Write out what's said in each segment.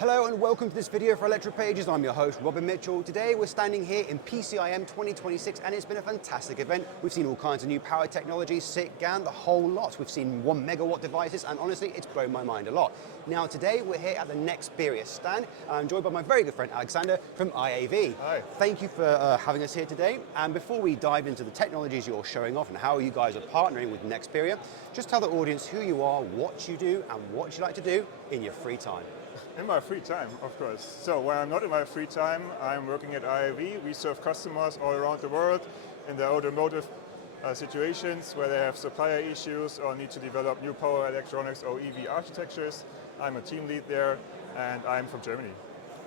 Hello and welcome to this video for Electropages. I'm your host, Robin Mitchell. Today we're standing here in PCIM 2026 and it's been a fantastic event. We've seen all kinds of new power technologies, SiC, GaN, the whole lot. We've seen 1 megawatt devices and honestly, it's blown my mind a lot. Now today we're here at the Nexperia stand and I'm joined by my very good friend Alexander from IAV. Hi. Thank you for having us here today. And before we dive into the technologies you're showing off and how you guys are partnering with Nexperia, just tell the audience who you are, what you do and what you like to do in your free time. In my free time, of course. So when I'm not in my free time, I'm working at IAV. We serve customers all around the world in the automotive situations where they have supplier issues or need to develop new power electronics or EV architectures. I'm a team lead there and I'm from Germany.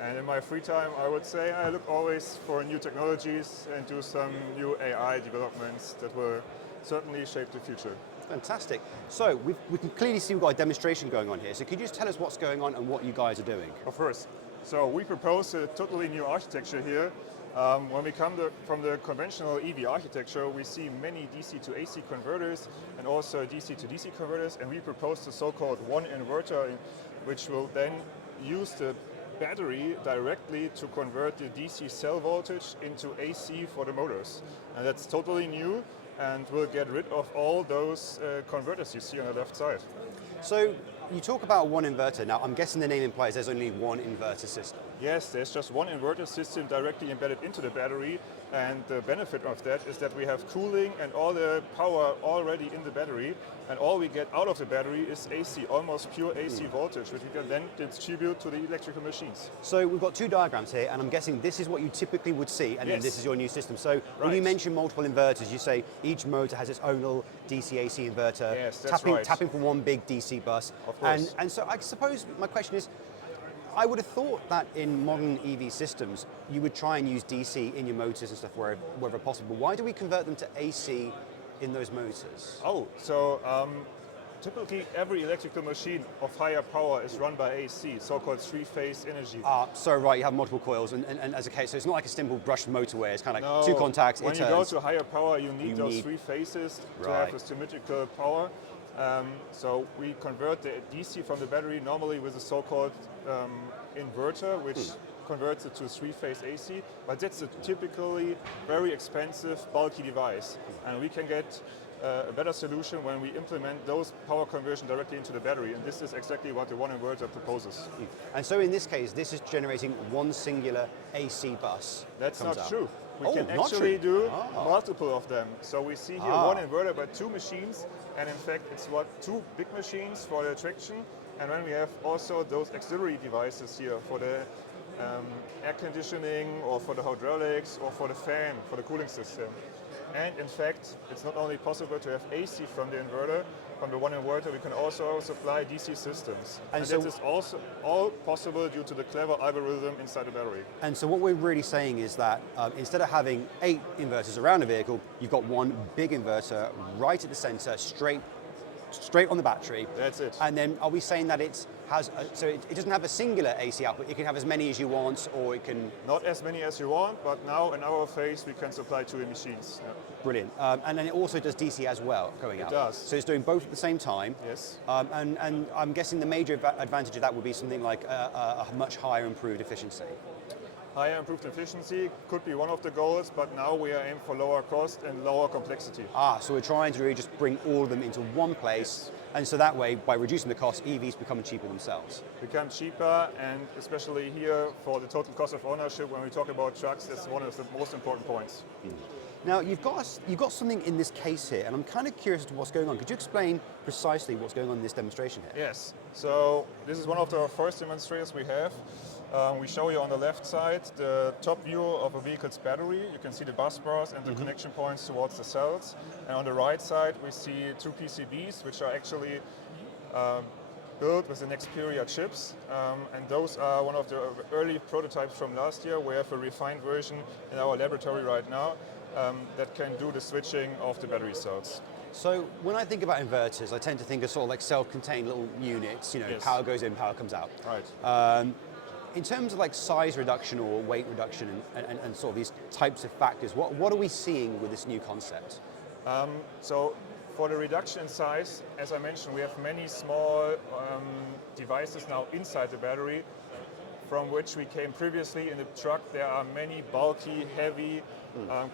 And in my free time, I would say I look always for new technologies and do some new AI developments that will certainly shape the future. Fantastic. So we can clearly see we've got a demonstration going on here. So could you just tell us what's going on and what you guys are doing? Of course. So we propose a totally new architecture here. When we come from the conventional EV architecture, we see many DC to AC converters and also DC to DC converters, and we propose the so-called one inverter, which will then use the battery directly to convert the DC cell voltage into AC for the motors. And that's totally new, and we'll get rid of all those converters you see on the left side. So you talk about one inverter. Now I'm guessing the name implies there's only one inverter system. Yes, there's just one inverter system directly embedded into the battery, and the benefit of that is that we have cooling and all the power already in the battery, and all we get out of the battery is AC, almost pure AC voltage, which we can then distribute to the electrical machines. So we've got two diagrams here, and I'm guessing this is what you typically would see, and then this is your new system. So when you mention multiple inverters, you say each motor has its own little DC-AC inverter, yes, that's right. tapping from one big DC bus. Of course. And so I suppose my question is, I would have thought that in modern EV systems, you would try and use DC in your motors and stuff wherever possible. Why do we convert them to AC in those motors? Oh, so typically every electrical machine of higher power is run by AC, so-called three-phase energy. So right, you have multiple coils, and as a case, so it's not like a simple brushed motor where it's kind of like two contacts, when it you turns. go to higher power, you need those three phases to have a symmetrical power. So we convert the DC from the battery normally with a so-called inverter, which converts it to three-phase AC, but that's a typically very expensive, bulky device. And we can get a better solution when we implement those power conversion directly into the battery, and this is exactly what the one inverter proposes. And so in this case, this is generating one singular AC bus. That's not true. We can not actually true. do multiple of them. So we see here one inverter by two machines, and in fact it's two big machines for the traction, and then we have also those auxiliary devices here for the air conditioning or for the hydraulics or for the fan, for the cooling system. And in fact, it's not only possible to have AC from the inverter, from the one inverter, we can also supply DC systems. And so this is also all possible due to the clever algorithm inside the battery. And so what we're really saying is that instead of having 8 inverters around a vehicle, you've got one big inverter right at the center, straight on the battery. That's it. And then are we saying that it doesn't have a singular AC output, it can have as many as you want, or it can... Not as many as you want, but now in our phase we can supply 2 machines. Yeah. Brilliant. And then it also does DC as well, going out. It does. So it's doing both at the same time. Yes. And I'm guessing the major advantage of that would be something like a much higher improved efficiency. Higher improved efficiency could be one of the goals, but now we are aiming for lower cost and lower complexity. So we're trying to really just bring all of them into one place, and so that way, by reducing the cost, EVs become cheaper themselves. Become cheaper, and especially here for the total cost of ownership, when we talk about trucks, that's one of the most important points. Now, you've got something in this case here, and I'm kind of curious as to what's going on. Could you explain precisely what's going on in this demonstration here? Yes. So this is one of the first demonstrators we have. We show you on the left side the top view of a vehicle's battery. You can see the bus bars and the connection points towards the cells. And on the right side, we see 2 PCBs, which are actually built with the Nexperia chips. And those are one of the early prototypes from last year. We have a refined version in our laboratory right now that can do the switching of the battery cells. So when I think about inverters, I tend to think of sort of like self-contained little units, power goes in, power comes out. Right. In terms of like size reduction or weight reduction and sort of these types of factors, what are we seeing with this new concept? So for the reduction in size, as I mentioned, we have many small devices now inside the battery from which we came previously in the truck. There are many bulky, heavy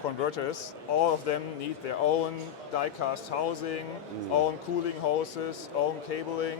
converters. All of them need their own die-cast housing, own cooling hoses, own cabling,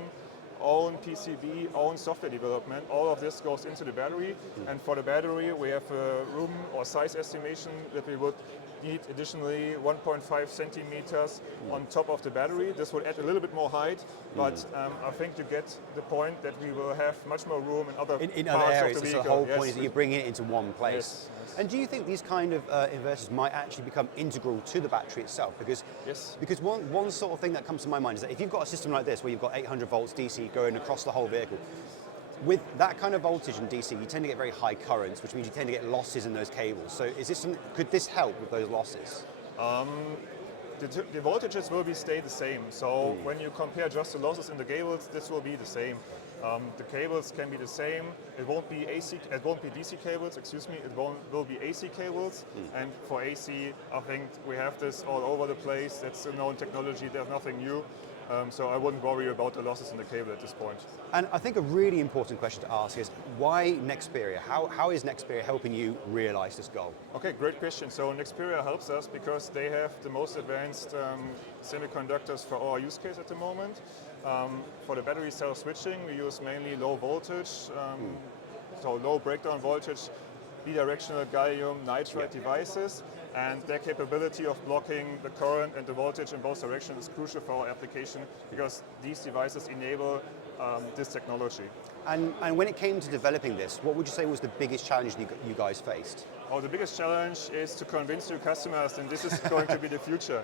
own PCB, own software development. All of this goes into the battery. And for the battery, we have a room or size estimation that we would need additionally 1.5 centimeters on top of the battery. This will add a little bit more height, but I think you get the point that we will have much more room in other parts areas. of the vehicle. So the whole point is that you're bringing it into one place. Yes. And do you think these kind of inverters might actually become integral to the battery itself? Because one sort of thing that comes to my mind is that if you've got a system like this where you've got 800 volts DC going across the whole vehicle, with that kind of voltage in DC, you tend to get very high currents, which means you tend to get losses in those cables. So could this help with those losses? The voltages will stay the same. So when you compare just the losses in the cables, this will be the same. The cables can be the same. It won't be DC cables. Excuse me. It will be AC cables. And for AC, I think we have this all over the place. That's a known technology. There's nothing new. So I wouldn't worry about the losses in the cable at this point. And I think a really important question to ask is, why Nexperia? How is Nexperia helping you realize this goal? Okay, great question. So Nexperia helps us because they have the most advanced semiconductors for our use case at the moment. For the battery cell switching, we use mainly low voltage, so low breakdown voltage, bidirectional gallium nitride devices. And their capability of blocking the current and the voltage in both directions is crucial for our application because these devices enable this technology. And when it came to developing this, what would you say was the biggest challenge you guys faced? Oh, the biggest challenge is to convince your customers, and this is going to be the future.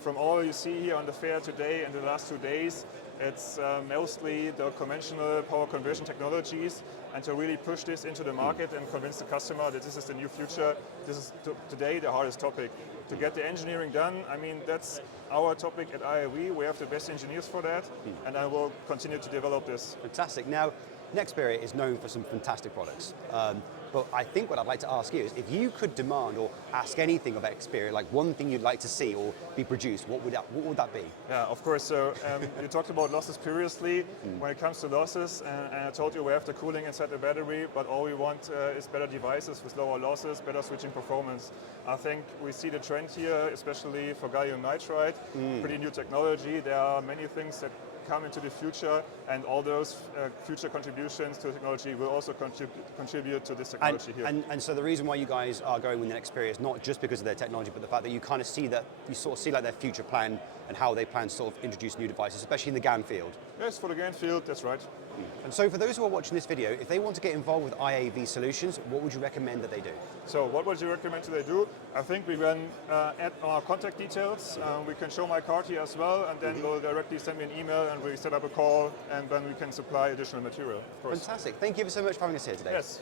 From all you see here on the fair today and the last 2 days, it's mostly the conventional power conversion technologies, and to really push this into the market and convince the customer that this is the new future, this is today the hardest topic. To get the engineering done, I mean, that's our topic at IAV. We have the best engineers for that, and I will continue to develop this. Fantastic. Now, Nexperia is known for some fantastic products. But I think what I'd like to ask you is, if you could demand or ask anything of Nexperia, like one thing you'd like to see or be produced, what would that be? Yeah, of course. So you talked about losses previously. When it comes to losses, and I told you we have the cooling inside the battery, but all we want is better devices with lower losses, better switching performance. I think we see the trend here, especially for gallium nitride, pretty new technology. There are many things that come into the future, and all those future contributions to technology will also contribute to this technology here. And so the reason why you guys are going with Nexperia is not just because of their technology, but the fact that you kind of see that, you sort of see like their future plan and how they plan to sort of introduce new devices, especially in the GaN field. Yes, for the GaN field, that's right. And so for those who are watching this video, if they want to get involved with IAV solutions, what would you recommend that they do? So what would you recommend that they do? I think we can add our contact details. We can show my card here as well, and then they'll directly send me an email and we set up a call, and then we can supply additional material, of course. Fantastic. Thank you so much for having us here today. Yes.